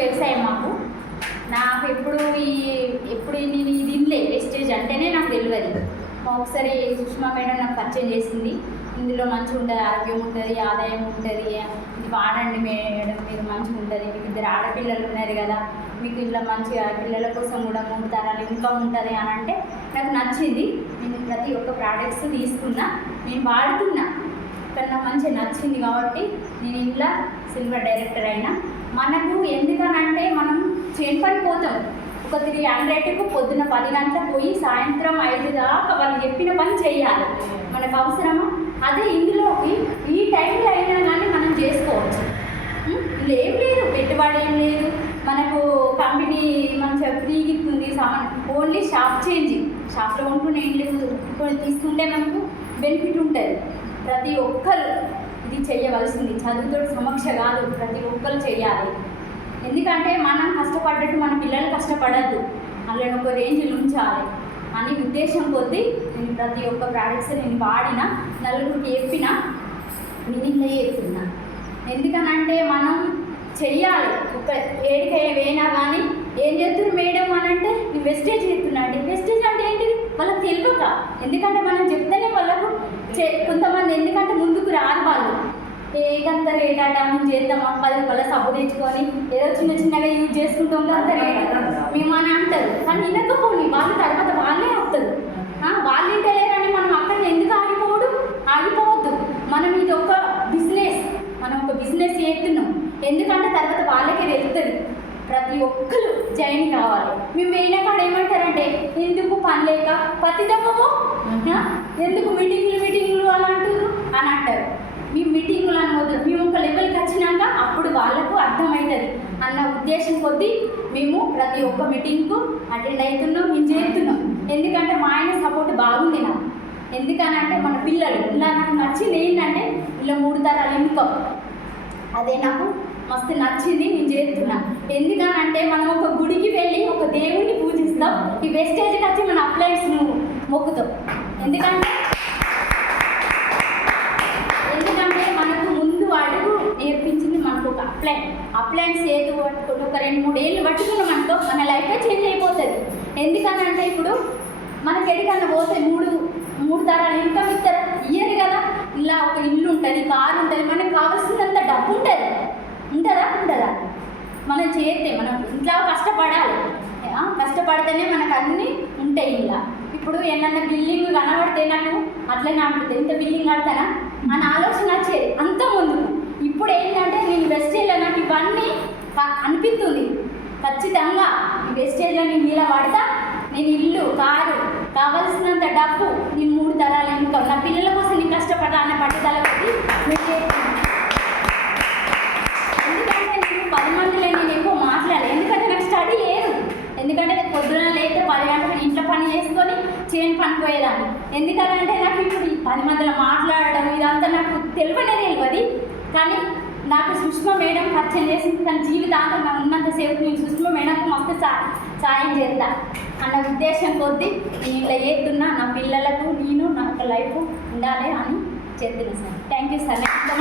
వ్యవసాయం మాకు. నాకు ఎప్పుడు నేను ఇది తినలే. వెస్టేజ్ అంటేనే నాకు తెలియదు. ఒకసారి సుష్మా మేడం నాకు పరిచయం చేసింది. ఇందులో మంచిగా ఉంటుంది, ఆరోగ్యం ఉంటుంది, ఆదాయం ఉంటుంది, ఇది వాడండి మేడం, మీరు మంచిగా ఉంటుంది, మీకు ఇద్దరు ఆడపిల్లలు ఉన్నారు కదా, మీకు ఇలా మంచిగా పిల్లల కోసం కూడా 3 తరాలు ఇన్కమ్ ఉంటుంది అని అంటే నాకు నచ్చింది. నేను ప్రతి ఒక్క ప్రోడక్ట్స్ తీసుకున్నా, నేను వాడుతున్నా, కానీ నాకు మంచిగా నచ్చింది కాబట్టి నేను ఇంట్లో సిల్వర్ డైరెక్టర్ అయినా. మనకు ఎందుకనంటే మనం చేను పని పోతాం, ఒక 300కు పొద్దున 10 గంటలకు పోయి సాయంత్రం 5 దాకా వాళ్ళు చెప్పిన పని చేయాలి. మనకు అవసరమా? అదే ఇందులోకి ఈ టైంలో అయినా కానీ మనం చేసుకోవచ్చు. ఇందులో ఏం లేదు, పెట్టుబడి ఏం లేదు, మనకు కంపెనీ మంచిగా ఫ్రీగా ఇస్తుంది సామాన్, ఓన్లీ షాప్ చేంజింగ్. షాప్లో ఉంటూనే ఏం లేదు, తీసుకుంటే మనకు బెనిఫిట్ ఉంటుంది. ప్రతి ఒక్కరు ఇది చేయవలసింది, చదువుతో సమక్ష కాదు, ప్రతి ఒక్కరు చేయాలి. ఎందుకంటే మనం కష్టపడ్డట్టు మన పిల్లలు కష్టపడద్దు, వాళ్ళని ఒక రేంజ్లో ఉంచాలి అని ఉద్దేశం కొద్దీ నేను ప్రతి ఒక్క ప్రోడక్ట్స్ నేను వాడిన, నలుగురికి చెప్పిన, నేను ఇట్లా చెప్తున్నా. ఎందుకనంటే మనం చెయ్యాలి. ఒక ఏడికి వేయినా కానీ ఏం చేస్తున్నారు మేడం అని అంటే నేను వెస్టేజ్ చెప్తున్నా అంటే, వెస్టేజ్ అంటే ఏంటిది వాళ్ళకి తెలియక. ఎందుకంటే మనం చెప్తేనే వాళ్ళకు కొంతమంది ఎందుకంటే ముందుకు రాని వాళ్ళు, ఏకంత రేట్ అట మేము చేద్దామా, 10 రూపాయల సబ్బు తెచ్చుకొని ఏదో చిన్నగా యూజ్ చేసుకుంటాం అంత రేట్ మేము అని అంటారు. కానీ వినకపోని వాళ్ళు తర్వాత వాళ్ళే వస్తారు. వాళ్ళు ఇంటలేరని మనం అక్కడ ఎందుకు ఆగిపోవద్దు. మనం ఇది ఒక బిజినెస్, మనం ఒక బిజినెస్ చేస్తున్నాం. ఎందుకంటే తర్వాత వాళ్ళకే వెళ్తుంది. ప్రతి ఒక్కరు జాయిన్ కావాలి. మేము వేయిన కాడ ఏమంటారంటే, ఎందుకు పని లేక పతిదమ్మో, ఎందుకు మీటింగ్లు అని అంటారు అని అంటారు. మేము మీటింగులు అనవద్దు, మేము ఒక లెవెల్కి వచ్చినాక అప్పుడు వాళ్ళకు అర్థమవుతుంది అన్న ఉద్దేశం కొద్దీ మేము ప్రతి ఒక్క మీటింగ్కు అటెండ్ అవుతున్నాం, మేము చేస్తున్నాం. ఎందుకంటే మా ఆయన సపోర్ట్ బాగుంది నాకు. ఎందుకనంటే మన పిల్లలు ఇలా నాకు నచ్చింది ఏంటంటే ఇలా 3 తరాలు ఇన్కమ్, అదే నాకు మస్తు నచ్చింది, నేను చేస్తున్నా. ఎందుకనంటే మనం ఒక గుడికి వెళ్ళి ఒక దేవుడిని పూజిస్తాం, ఈ వెస్టేజ్కి వచ్చి మన అప్లయన్స్ను మొక్కుతాం. ఎందుకంటే మనకు ముందు అడుగు నేర్పించింది మనకు ఒక అప్లయన్స్ చేతు పట్టుకుని ఒక 2-3 ఏళ్ళు పట్టుకున్నాం అనుకో మన లైఫే చేంజ్ అయిపోతుంది. ఎందుకనంటే ఇప్పుడు మనకి ఎడికన్నా పోతే 3 తరాలు ఇన్కమ్ ఇయ్యరు కదా. ఇలా ఒక ఇల్లు ఉంటుంది, కారు ఉంటుంది, మనకు కావాల్సినంత డబ్బు ఉంటుంది. ఉంటుందా? మనం చేస్తే మనం ఇంట్లో కష్టపడాలి, కష్టపడితేనే మనకు అన్నీ ఉంటాయి. ఇలా ఇప్పుడు ఏమన్నా బిల్డింగ్ కనబడితే నాకు అట్లనే అనిపిస్తుంది, ఇంత బిల్డింగ్ కడతానా అని ఆలోచన వచ్చేది అంత ముందుకు. ఇప్పుడు ఏంటంటే నేను వెస్టేజ్లో నాకు ఇవన్నీ అనిపిస్తుంది. ఖచ్చితంగా ఈ వెస్టేజ్లో నేను ఇలా పడతా, నేను ఇల్లు, కారు, కావలసినంత డబ్బు, నేను 3 తరాలు ఇన్కమ్, నా పిల్లల కోసం నేను కష్టపడా అన్న పట్టుదల కొద్ది ఎందుకంటే నేను 10 మందిలో నేను ఎక్కువ మాట్లాడాలి. ఎందుకంటే నాకు స్టడీ లేదు. ఎందుకంటే పొద్దున లేకపోతే 10 గంటలకు ఇంట్లో పని చేసుకొని చేను పనిపోయేదాన్ని. ఎందుకంటే నాకు ఇప్పుడు 10 మందిలో మాట్లాడడం ఇదంతా నాకు తెలియదు. కానీ నాకు సుష్మా మేడం పరిచయం చేసింది. తన జీవితాంతం నాకు ఉన్నంతసేపు నేను సుష్మా మేడంకు మస్తు సాయం చేస్తా అన్న ఉద్దేశం కొద్దీ నేను ఇలా చేస్తున్నా. నా పిల్లలకు నేను నా లైఫ్ ఉండాలి అని చెప్తున్నా సార్. Thank you sir.